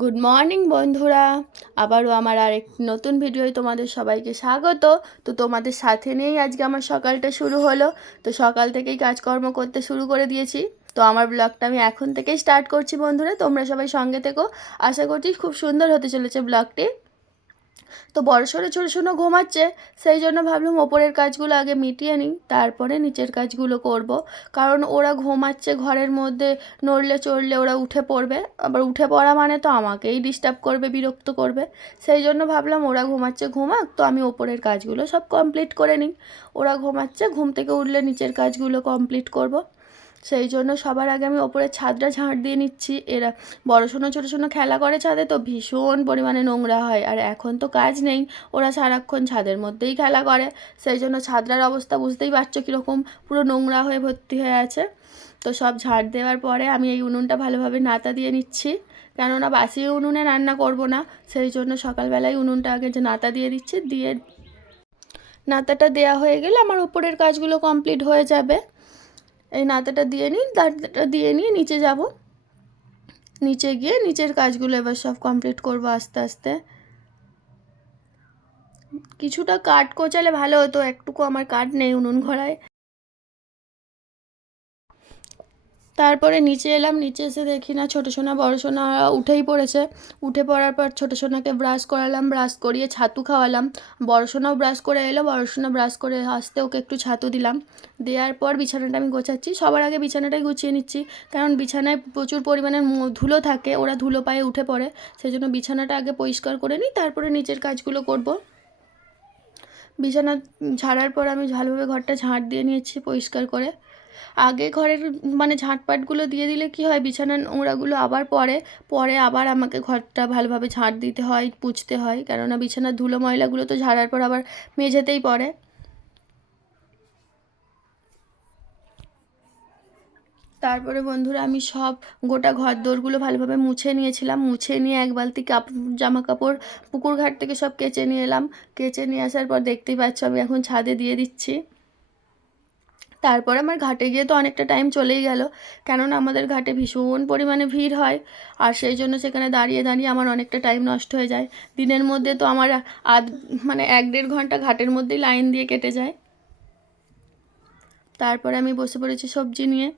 Good morning বন্ধুরা, আবারও আমার আরেক নতুন ভিডিওয় তোমাদের সবাইকে স্বাগত। তো তোমাদের সাথে নিয়েই আজকে আমার সকালটা শুরু হলো। তো সকাল থেকেই কাজকর্ম করতে শুরু করে দিয়েছি। তো আমার ব্লগটা আমি এখন থেকেই স্টার্ট করছি বন্ধুরা, তোমরা সবাই সঙ্গে থেকো। আশা করছি খুব সুন্দর হতে চলেছে ব্লগটি। তো বড়সড় ছোটো ছোটো ঘুমাচ্ছে, সেই জন্য ভাবলাম ওপরের কাজগুলো আগে মিটিয়ে নিই, তারপরে নিচের কাজগুলো করব। কারণ ওরা ঘুমাচ্ছে ঘরের মধ্যে, নড়লে চড়লে ওরা উঠে পড়বে, আবার উঠে পড়া মানে তো আমাকেই ডিস্টার্ব করবে, বিরক্ত করবে। সেই জন্য ভাবলাম ওরা ঘুমাচ্ছে ঘুমাক, তো আমি ওপরের কাজগুলো সব কমপ্লিট করে নিই। ওরা ঘুমাচ্ছে, ঘুম থেকে উঠলে নিচের কাজগুলো কমপ্লিট করব। সেই জন্য সবার আগে আমি ওপরের ছাদটা ঝাঁট দিয়ে নিচ্ছি। এরা বড়শোনো ছোটো ছোটো খেলা করে ছাদে, তো ভীষণ পরিমাণে নোংরা হয়। আর এখন তো কাজ নেই, ওরা সারাক্ষণ ছাদের মধ্যেই খেলা করে। সেই জন্য ছাদটার অবস্থা বুঝতেই পারছো কীরকম, পুরো নোংরা হয়ে ভর্তি হয়ে আছে। তো সব ঝাঁট দেওয়ার পরে আমি এই উনুনটা ভালোভাবে নাতা দিয়ে নিচ্ছি, কেননা বাসি উনুনে রান্না করব না। সেই জন্য সকালবেলায় উনুনটা আগে যে নাতা দিয়ে দিচ্ছি, দিয়ে নাতাটা দেওয়া হয়ে গেলে আমার ওপরের কাজগুলো কমপ্লিট হয়ে যাবে। এই নাতাটা দিয়ে নিই, নাতাটা দিয়ে নিয়ে নিচে যাব। নিচে গিয়ে নিচের কাজগুলো এবার সব কমপ্লিট করব আস্তে আস্তে। কিছুটা কাঠ কোচালে ভালো হতো, একটুকু আমার কাঠ নেই উনুন ঘরায়। তারপরে নিচে এলাম, নিচে এসে দেখি না ছোটো সোনা বড় সোনা উঠেই পড়েছে। উঠে পড়ার পর ছোটো সোনাকে ব্রাশ করালাম, ব্রাশ করিয়ে ছাতু খাওয়ালাম। বড় সোনাও ব্রাশ করে এলো, বড় সোনা ব্রাশ করে আসতে ওকে একটু ছাতু দিলাম। দেওয়ার পর বিছানাটা আমি গোছাচ্ছি, সবার আগে বিছানাটাই গুছিয়ে নিচ্ছি। কারণ বিছানায় প্রচুর পরিমাণে ধুলো থাকে, ওরা ধুলো পায়ে উঠে পড়ে। সেই জন্য বিছানাটা আগে পরিষ্কার করে নিই, তারপরে নিচের কাজগুলো করব। বিছানা ঝাড়ার পর আমি ভালোভাবে ঘরটা ঝাঁট দিয়ে নিয়েছি পরিষ্কার করে। আগে ঘরের মানে ঝাঁটপাটগুলো দিয়ে দিলে কি হয়, বিছানার নোংরাগুলো আবার পরে পরে আবার আমাকে ঘরটা ভালোভাবে ঝাঁট দিতে হয়, পুছতে হয়। কেননা বিছানার ধুলো ময়লাগুলো তো ঝাড়ার পর আবার মেঝেতেই পড়ে। তারপরে বন্ধুরা আমি সব গোটা ঘর দোরগুলো ভালোভাবে মুছে নিয়েছিলাম। মুছে নিয়ে এক বালতি জামা কাপড় পুকুর ঘাট থেকে সব কেচে নিয়ে এলাম। কেচে নিয়ে আসার পর দেখতেই পাচ্ছ আমি এখন ছাদে দিয়ে দিচ্ছি। তারপর আমার ঘাটে গিয়ে তো অনেকটা টাইম চলেই গেল, কেননা আমাদের ঘাটে ভীষণ পরিমাণে ভিড় হয়। আর সেই জন্য সেখানে দাঁড়িয়ে দাঁড়িয়ে আমার অনেকটা টাইম নষ্ট হয়ে যায়। দিনের মধ্যে তো আমার আধ মানে 1-1.5 ঘন্টা ঘাটের মধ্যেই লাইন দিয়ে কেটে যায়। তারপরে আমি বসে পড়েছি সবজি নিয়ে।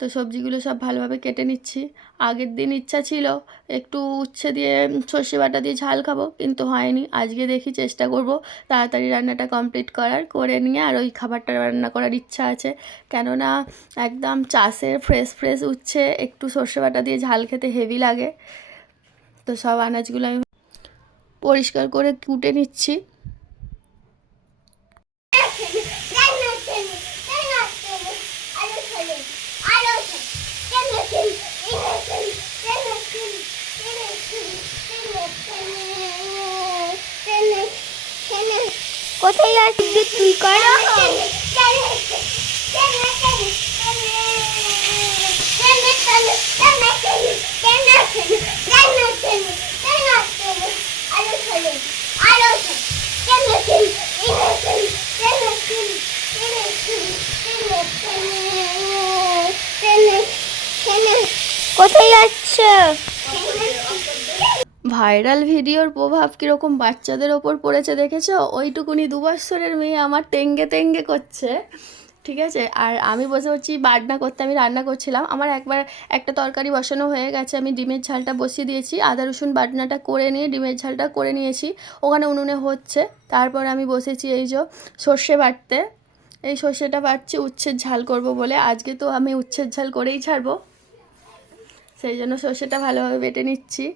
তো সবজিগুলো সব ভালোভাবে কেটে নিচ্ছি। আগের দিন ইচ্ছা ছিল একটু উচ্ছে দিয়ে সর্ষে বাটা দিয়ে ঝাল খাবো, কিন্তু হয়নি। আজকে দেখি চেষ্টা করব তাড়াতাড়ি রান্নাটা কমপ্লিট করে নিয়ে আর ওই খাবারটা রান্না করার ইচ্ছা আছে। কেননা একদম চাষের ফ্রেশ ফ্রেশ উচ্ছে একটু সর্ষে বাটা দিয়ে ঝাল খেতে হেভি লাগে। তো সব আনাজগুলো আমি পরিষ্কার করে কুটে নিচ্ছি। কোথায় যাচ্ছি তুই কর কোথায় যাচ্ছ? ভাইরাল ভিডিওর প্রভাব কীরকম বাচ্চাদের ওপর পড়েছে দেখেছো? ওইটুকুনি 2 বছরের মেয়ে আমার তেঙ্গে তেঙ্গে করছে, ঠিক আছে। আর আমি বসে বসছি বাটনা করতে, আমি রান্না করছিলাম। আমার একবার একটা তরকারি বসানো হয়ে গেছে, আমি ডিমের ঝালটা বসিয়ে দিয়েছি, আদা রসুন বাটনাটা করে নিয়ে ডিমের ঝালটা করে নিয়েছি, ওখানে উনুনে হচ্ছে। তারপর আমি বসেছি এই যে সর্ষে বাটতে। এই সর্ষেটা বাটছি উচ্ছের ঝাল করব বলে, আজকে তো আমি উচ্ছের ঝাল করেই ছাড়বো। সেই জন্য সর্ষেটা ভালোভাবে বেটে নিচ্ছি।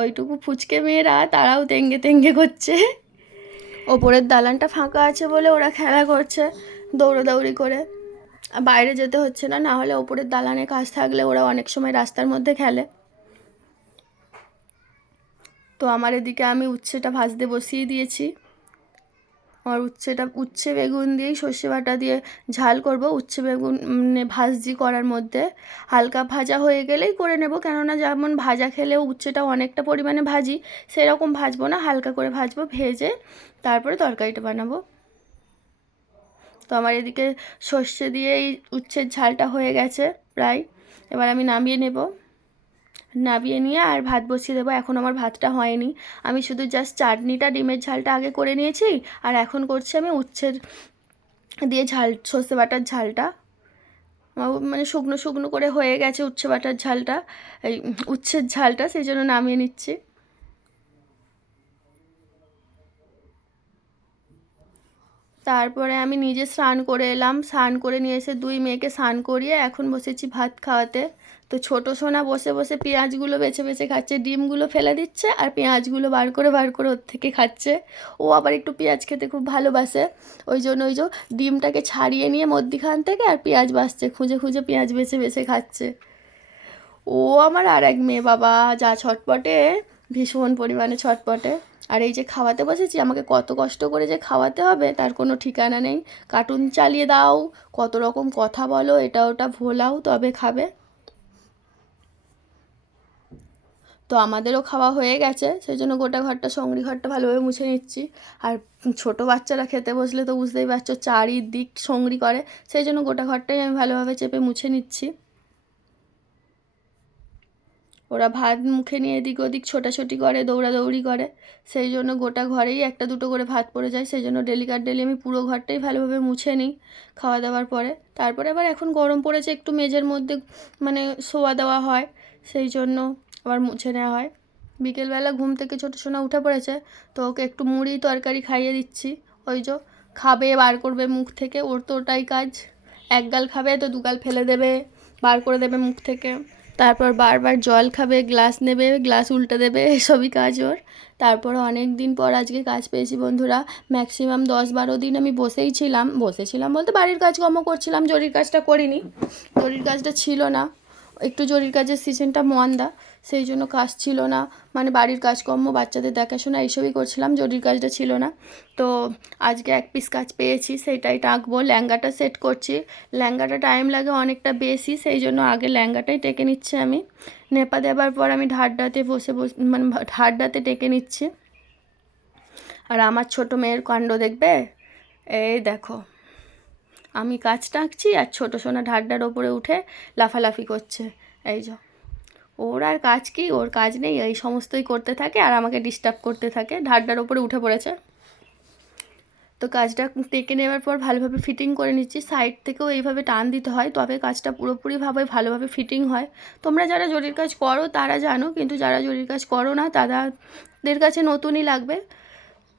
ওইটুকু ফুচকে মেয়েরা তারাও তেঙ্গে তেঙ্গে করছে। ওপরের দালানটা ফাঁকা আছে বলে ওরা খেলা করছে দৌড়াদৌড়ি করে। বাইরে যেতে হচ্ছে না, না হলে ওপরের দালানে কাজ থাকলে ওরা অনেক সময় রাস্তার মধ্যে খেলে। তো আমার এদিকে আমি উচ্ছেটা ভাজতে বসিয়ে দিয়েছি। আর উচ্ছে বেগুন দিয়েই সর্ষে বাটা দিয়ে ঝাল করব। উচ্ছে বেগুন ভাজি করার মধ্যে হালকা ভাজা হয়ে গেলেই করে নেব, কেননা যেমন ভাজা খেলেও উচ্ছেটা অনেকটা পরিমাণে ভাজি, সেরকম ভাজবো না, হালকা করে ভাজবো, ভেজে তারপরে তরকারিটা বানাবো। তো আমার এদিকে সর্ষে দিয়ে এই উচ্ছের ঝালটা হয়ে গেছে প্রায়। এবার আমি নামিয়ে নেব, নামিয়ে নিয়ে আর ভাত বসিয়ে দেবো। এখন আমার ভাতটা হয়নি, আমি শুধু জাস্ট চাটনিটা ডিমের ঝালটা আগে করে নিয়েছি, আর এখন করছি আমি উচ্ছের দিয়ে ঝাল, সর্ষে বাটার ঝালটা। মানে শুকনো শুকনো করে হয়ে গেছে উচ্ছে বাটার ঝালটা, এই উচ্ছের ঝালটা, সেই জন্য নামিয়ে নিচ্ছি। তারপরে আমি নিজে স্নান করে এলাম, স্নান করে নিয়ে এসে দুই মেয়েকে স্নান করিয়ে এখন বসেছি ভাত খাওয়াতে। তো ছোটো সোনা বসে বসে পেঁয়াজগুলো বেছে বেছে খাচ্ছে, ডিমগুলো ফেলে দিচ্ছে আর পেঁয়াজগুলো বার করে ওর থেকে খাচ্ছে। ও আবার একটু পেঁয়াজ খেতে খুব ভালোবাসে, ওই জন্য ওই যে ডিমটাকে ছাড়িয়ে নিয়ে মধ্যিখান থেকে আর পেঁয়াজ বাছছে, খুঁজে খুঁজে পেঁয়াজ বেছে বেছে খাচ্ছে। ও আমার আর এক মেয়ে বাবা, যা ছটপটে, ভীষণ পরিমাণে ছটপটে। আর এই যে খাওয়াতে বসেছি, আমাকে কত কষ্ট করে যে খাওয়াতে হবে তার কোনো ঠিকানা নেই। কার্টুন চালিয়ে দাও, কত রকম কথা বলো, এটা ওটা ভোলাও, তবে খাবে। তো আমাদেরও খাওয়া হয়ে গেছে, সেই জন্য গোটা ঘরটা, সঙ্গী ঘরটা ভালোভাবে মুছে নিচ্ছি। আর ছোট বাচ্চারা খেতে বসলে তো বুঝতেই পারছো চারিদিক সঙ্গী করে, সেই জন্য গোটা ঘরটাই আমি ভালোভাবে চেপে মুছে নিচ্ছি। ওরা ভাত মুখে নিয়ে এদিক ওদিক ছোটাছুটি করে, দৌড়াদৌড়ি করে, সেই জন্য গোটা ঘরেই একটা দুটো করে ভাত পড়ে যায়। সেই জন্য ডেলি আমি পুরো ঘরটাই ভালোভাবে মুছে নিই খাওয়া দাওয়ার পরে। তারপরে আবার এখন গরম পড়েছে, একটু মেঝের মধ্যে মানে শোয়া দেওয়া হয়, সেই জন্য আবার মুছে নেওয়া হয়। বিকেলবেলা ঘুম থেকে ছোটো সোনা উঠে পড়েছে, তো ওকে একটু মুড়ি তরকারি খাইয়ে দিচ্ছি। ওই যে খাবে, বার করবে মুখ থেকে, ওর তো ওটাই কাজ। এক গাল খাবে তো দু গাল ফেলে দেবে, বার করে দেবে মুখ থেকে, তারপর বারবার জল খাবে, গ্লাস নেবে, গ্লাস উল্টে দেবে, এসবই কাজ ওর। তারপর অনেক দিন পর আজকে কাজ পেয়েছি বন্ধুরা, ম্যাক্সিমাম 10-12 দিন আমি বসেছিলাম বলতে বাড়ির কাজকর্ম করছিলাম, জরির কাজটা করিনি, জরির কাজটা ছিল না, একটু জরির কাজের সিজনটা মন্দা, সেই জন্য কাজ ছিল না, মানে বাড়ির কাজকর্ম, বাচ্চাদের দেখাশোনা এইসবই করছিলাম, জরির কাজটা ছিল না। তো আজকে এক পিস কাজ পেয়েছি, সেইটাই টাকবো। ল্যাঙ্গাটা সেট করছি, ল্যাঙ্গাটা টাইম লাগে অনেকটা বেশি, সেই জন্য আগে ল্যাঙ্গাটাই টেকে নিচ্ছি আমি। নেপা দেবার পর আমি ঢাড্ডাতে বসে মানে ঢাড্ডাতে টেকে নিচ্ছি। আর আমার ছোটো মেয়ের কাণ্ড দেখবে, এই দেখো, আমি কাজ টাকছি আর ছোটো সোনা ঢাড্ডার ওপরে উঠে লাফালাফি করছে। এই যে ওর আর কাজ কি, ওর কাজ নেই, এই সমস্তই করতে থাকে আর আমাকে ডিস্টার্ব করতে থাকে, ঢাড্ডার ওপরে উঠে পড়েছে। তো কাজটা টেকে নেওয়ার পর ভালোভাবে ফিটিং করে নিচ্ছি, সাইড থেকেও এইভাবে টান দিতে হয়, তবে কাজটা পুরোপুরিভাবে ভালোভাবে ফিটিং হয়। তোমরা যারা জরির কাজ করো তারা জানো, কিন্তু যারা জরির কাজ করো না তাদের কাছে নতুনই লাগবে।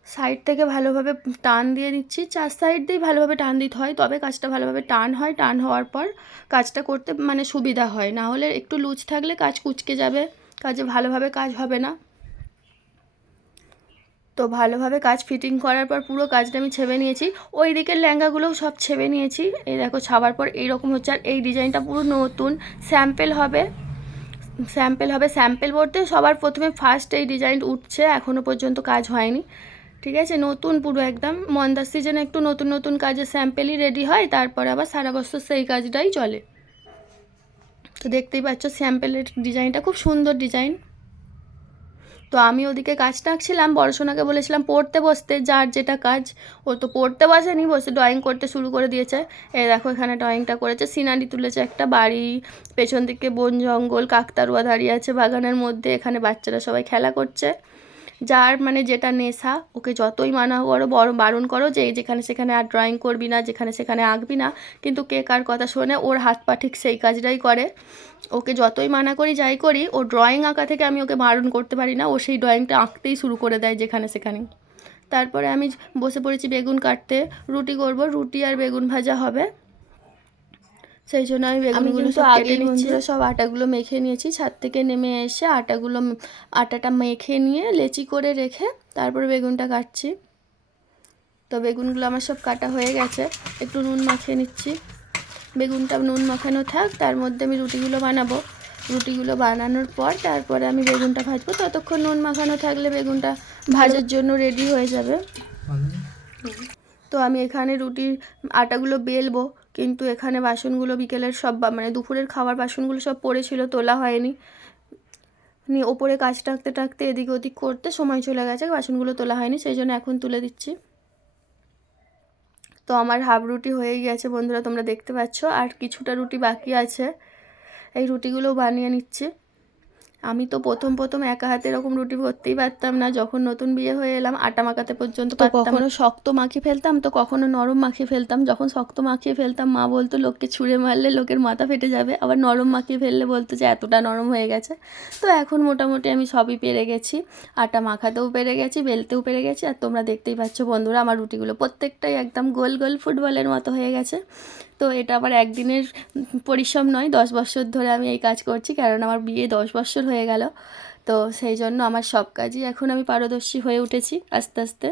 সাইড থেকে ভালোভাবে টান দিয়ে দিচ্ছি, 4 সাইড দিয়েই ভালোভাবে টান দিতে হয়, তবে কাজটা ভালোভাবে টান হয়। টান হওয়ার পর কাজটা করতে মানে সুবিধা হয়, না হলে একটু লুজ থাকলে কাজ কুঁচকে যাবে, কাজে ভালোভাবে কাজ হবে না। তো ভালোভাবে কাজ ফিটিং করার পর পুরো কাজটা আমি ছেবে নিয়েছি, ওই দিকের লেহেঙ্গাগুলোও সব ছেবে নিয়েছি। এই দেখো ছাবার পর এইরকম হচ্ছে, আর এই ডিজাইনটা পুরো নতুন স্যাম্পেল হবে। স্যাম্পেল বলতে সবার প্রথমে ফার্স্ট এই ডিজাইন উঠছে, এখনও পর্যন্ত কাজ হয়নি, ঠিক আছে, নতুন পুরো একদম। মন্দার সিজনে একটু নতুন নতুন কাজের স্যাম্পেলই রেডি হয়, তারপরে আবার সারা বছর সেই কাজটাই চলে। তো দেখতেই পাচ্ছ স্যাম্পেলের ডিজাইনটা খুব সুন্দর ডিজাইন। তো আমি ওদিকে কাজ টাকছিলাম, বড়সোনাকে বলেছিলাম পড়তে বসতে, যার যেটা কাজ, ও তো পড়তে বসেনি, বসে ড্রয়িং করতে শুরু করে দিয়েছে। এই দেখো এখানে ড্রয়িংটা করেছে, সিনারি তুলেছে একটা বাড়ি, পেছন দিকে বন জঙ্গল, কাকতাড়ুয়া দাঁড়িয়ে আছে বাগানের মধ্যে, এখানে বাচ্চারা সবাই খেলা করছে। যার মানে যেটা নেশা, ওকে যতই মানা করো, বারণ করো যে যেখানে সেখানে আর ড্রয়িং করবি না, যেখানে সেখানে আঁকবি না, কিন্তু কে কার কথা শোনে, ওর হাত পা ঠিক সেই কাজটাই করে। ওকে যতই মানা করি যাই করি, ও ড্রয়িং আঁকা থেকে আমি ওকে বারণ করতে পারি না, ও সেই ড্রয়িংটা আঁকতেই শুরু করে দেয় যেখানে সেখানে। তারপরে আমি বসে পড়েছি বেগুন কাটতে, রুটি করব, রুটি আর বেগুন ভাজা হবে, সেই জন্য আমি বেগুনগুলো সব কেটে নিচ্ছি। সব আটাগুলো মেখে নিয়েছি, ছাদ থেকে নেমে এসে আটাটা মেখে নিয়ে লেচি করে রেখে তারপরে বেগুনটা কাটছি। তো বেগুনগুলো আমার সব কাটা হয়ে গেছে, একটু নুন মাখিয়ে নিচ্ছি। বেগুনটা নুন মাখানো থাক, তার মধ্যে আমি রুটিগুলো বানাবো। রুটিগুলো বানানোর পর তারপরে আমি বেগুনটা ভাজবো, ততক্ষণ নুন মাখানো থাকলে বেগুনটা ভাজার জন্য রেডি হয়ে যাবে। তো আমি এখানে রুটির আটাগুলো বেলবো, কিন্তু এখানে বাসনগুলো বিকেলের সব মানে দুপুরের খাবার বাসনগুলো সব পড়েছিল, তোলা হয়নি, ওপরে কাজ টাকতে টাকতে এদিক ওদিক করতে সময় চলে গেছে, বাসনগুলো তোলা হয়নি, সেই জন্য এখন তুলে দিচ্ছি। তো আমার হাফ রুটি হয়েই গেছে বন্ধুরা, তোমরা দেখতে পাচ্ছ, আর কিছুটা রুটি বাকি আছে। এই রুটিগুলো বানিয়ে নিচ্ছে। আমি তো প্রথম একা হাতে এরকম রুটি করতেই পারতাম না। যখন নতুন বিয়ে হয়ে এলাম আটা মাখাতে পর্যন্ত পারতাম না। কখনো শক্ত মাখিয়ে ফেলতাম তো কখনো নরম মাখিয়ে ফেলতাম। যখন শক্ত মাখিয়ে ফেলতাম মা বলতো লোককে ছুঁড়ে মারলে লোকের মাথা ফেটে যাবে, আবার নরম মাখিয়ে ফেললে বলতো যে এতটা নরম হয়ে গেছে। তো এখন মোটামুটি আমি সবই পেরে গেছি, আটা মাখাতেও পেরে গেছি, বেলতেও পেরে গেছি। আর তোমরা দেখতেই পাচ্ছ বন্ধুরা আমার রুটিগুলো প্রত্যেকটাই একদম গোল গোল ফুটবলের মতো হয়ে গেছে। তো এটা আবার একদিনের পরিশ্রম নয়, 10 বছর ধরে আমি এই কাজ করছি, কারণ আমার বিয়ে 10 বছর হয়ে গেল। তো সেই জন্য আমার সব কাজই এখন আমি পারদর্শী হয়ে উঠেছি আস্তে আস্তে।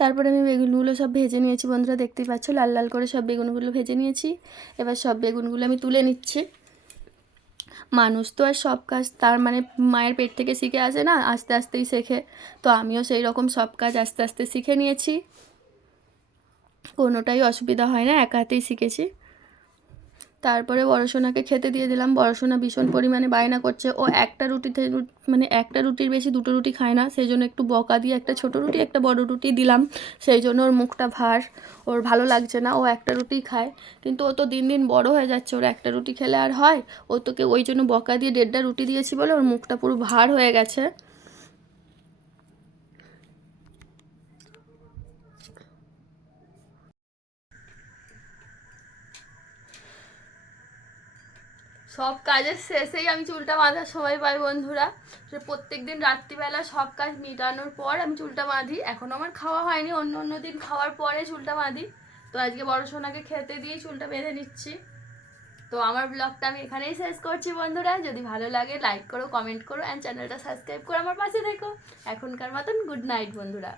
তারপরে আমি বেগুনগুলো সব ভেজে নিয়েছি বন্ধুরা, দেখতেই পাচ্ছ লাল লাল করে সব বেগুনগুলো ভেজে নিয়েছি। এবার সব বেগুনগুলো আমি তুলে নিচ্ছি। মানুষ তো আর সব কাজ তার মানে মায়ের পেট থেকে শিখে আসে না, আস্তে আস্তেই শেখে। তো আমিও সেই রকম সব কাজ আস্তে আস্তে শিখে নিয়েছি, কোনোটাই অসুবিধা হয় না, একা হাতেই শিখেছি। তারপরে বড়সোনাকে খেতে দিয়ে দিলাম। বড়সোনা ভীষণ পরিমাণে বায়না করছে, ও একটা রুটিতে মানে একটা রুটির বেশি 2টো রুটি খায় না, সেই জন্য একটু বকা দিয়ে একটা ছোটো রুটি একটা বড় রুটি দিলাম। সেই জন্য ওর মুখটা ভার, ওর ভালো লাগছে না, ও একটা রুটিই খায়। কিন্তু ও তো দিন দিন বড় হয়ে যাচ্ছে, ওর একটা রুটি খেলে আর হয়? ও তোকে ওই জন্য বকা দিয়ে 1.5টা রুটি দিয়েছি বলে ওর মুখটা পুরো ভার হয়ে গেছে। সব কাজের শেষেই আমি চুলটা বাঁধার সময় পাই বন্ধুরা। প্রত্যেক দিন রাত্রিবেলা সব কাজ মেটানোর পর আমি চুলটা বাঁধি। এখন আমার খাওয়া হয়নি, অন্য অন্য দিন খাওয়ার পরে চুলটা বাঁধি। তো আজকে বড় সোনাকে খেতে দিয়ে চুলটা বেঁধে নিচ্ছি। তো আমার ব্লগটা আমি এখানেই শেষ করছি বন্ধুরা। যদি ভালো লাগে লাইক করো, কমেন্ট করো অ্যান্ড চ্যানেলটা সাবস্ক্রাইব করে আমার পাশে থেকো। এখনকার মতন গুড নাইট বন্ধুরা।